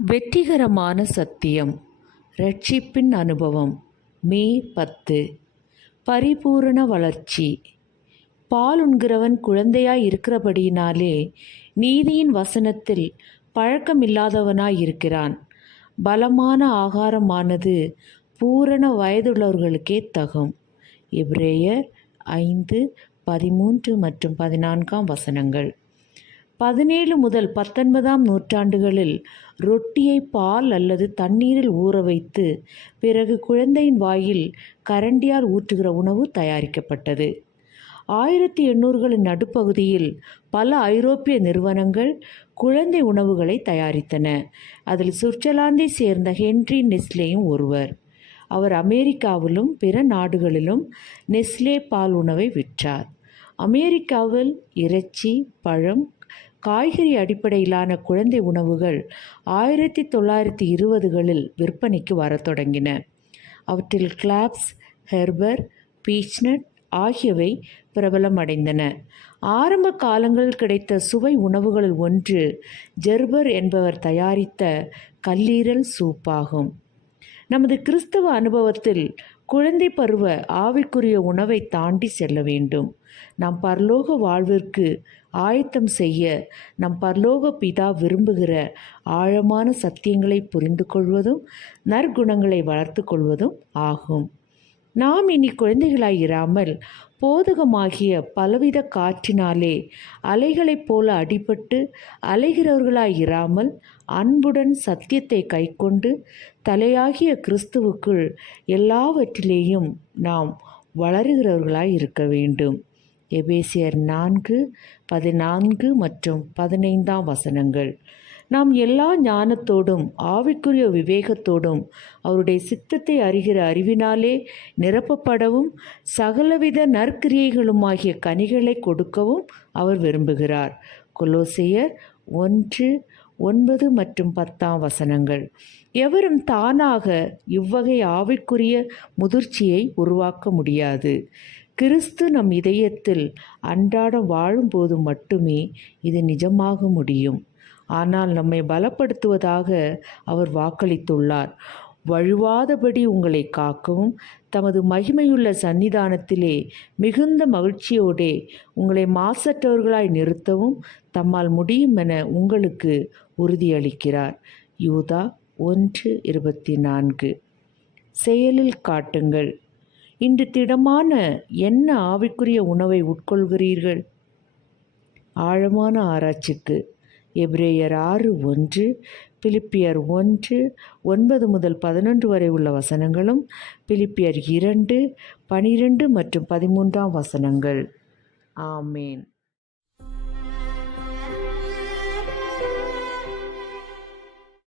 வெற்றிகரமான சத்தியம். ரட்சிப்பின் அனுபவம். மே 10. பரிபூரண வளர்ச்சி. பால் உண்கிறவன் குழந்தையாய் இருக்கிறபடியினாலே நீதியின் வசனத்தில் பழக்கமில்லாதவனாய் இருக்கிறான். பலமான ஆகாரமானது பூரண வயதுள்ளவர்களுக்கே தகும். எபிரேயர் 5:13 மற்றும் 14 17 முதல் 19ஆம் நூற்றாண்டுகளில் ரொட்டியை பால் அல்லது தண்ணீரில் ஊற வைத்து பிறகு குழந்தையின் வாயில் கரண்டியால் ஊற்றுகிற உணவு தயாரிக்கப்பட்டது. 1800களின் நடுப்பகுதியில் பல ஐரோப்பிய நிறுவனங்கள் குழந்தை உணவுகளை தயாரித்தன. அதில் சுவிட்சர்லாந்தை சேர்ந்த ஹென்றி நெஸ்லேயும் ஒருவர். அவர் அமெரிக்காவிலும் பிற நாடுகளிலும் நெஸ்லே பால் உணவை விற்றார். அமெரிக்காவில் இறைச்சி, பழம், காய்கறி அடிப்படையிலான குழந்தை உணவுகள் 1920களில் விற்பனைக்கு வரத் தொடங்கின. அவற்றில் கிளாப்ஸ், ஹெர்பர், பீச்நட் ஆகியவை பிரபலமடைந்தன. ஆரம்ப காலங்களில் கிடைத்த சுவை உணவுகளில் ஒன்று ஜெர்பர் என்பவர் தயாரித்த கல்லீரல் சூப்பாகும். நமது கிறிஸ்தவ அனுபவத்தில் குழந்தை பருவ ஆவிக்குரிய உணவை தாண்டி செல்ல வேண்டும். நாம் பரலோக வாழ்விற்கு ஆயத்தம் செய்ய நம் பரலோக பிதா விரும்புகிற ஆழமான சத்தியங்களை புரிந்து கொள்வதும் நற்குணங்களை வளர்த்து கொள்வதும் ஆகும். நாம் இனி குழந்தைகளாய் இராமல் போதகமாகிய பலவித காற்றினாலே அலைகளைப் போல அடிபட்டு அலைகிறவர்களாய் இராமல் அன்புடன் சத்தியத்தை கைக்கொண்டு தலையாகிய கிறிஸ்துவுக்குள் எல்லாவற்றிலேயும் நாம் வளருகிறவர்களாய் இருக்க வேண்டும். எபேசியர் 4:14 மற்றும் 15 நாம் எல்லா ஞானத்தோடும் ஆவிக்குரிய விவேகத்தோடும் அவருடைய சித்தத்தை அறிகிற அறிவினாலே நிரப்பப்படவும் சகலவித நற்கிரியைகளுமாகிய கனிகளை கொடுக்கவும் அவர் விரும்புகிறார். கொலோசையர் 1:9 மற்றும் 10 எவரும் தானாக இவ்வகை ஆவிக்குரிய முதிர்ச்சியை உருவாக்க முடியாது. கிறிஸ்து நம் இதயத்தில் அன்றாடம் வாழும்போது மட்டுமே இது நிஜமாக முடியும். ஆனால் நம்மை பலப்படுத்துவதாக அவர் வாக்களித்துள்ளார். வழுவாதபடி உங்களை காக்கவும் தமது மகிமையுள்ள சன்னிதானத்திலே மிகுந்த மகிழ்ச்சியோடே உங்களை மாசற்றவர்களாய் நிறுத்தவும் தம்மால் முடியும் என உங்களுக்கு உறுதியளிக்கிறார். யூதா 1:24. செயலில் காட்டுங்கள். இன்று திடமான என்ன ஆவிக்குரிய உணவை உட்கொள்கிறீர்கள்? ஆழமான ஆராய்ச்சிக்கு எபிரேயர் 6:1, பிலிப்பியர் 1:9 முதல் 11 வரை உள்ள வசனங்களும், பிலிப்பியர் 2:12 மற்றும் 13 ஆமேன்.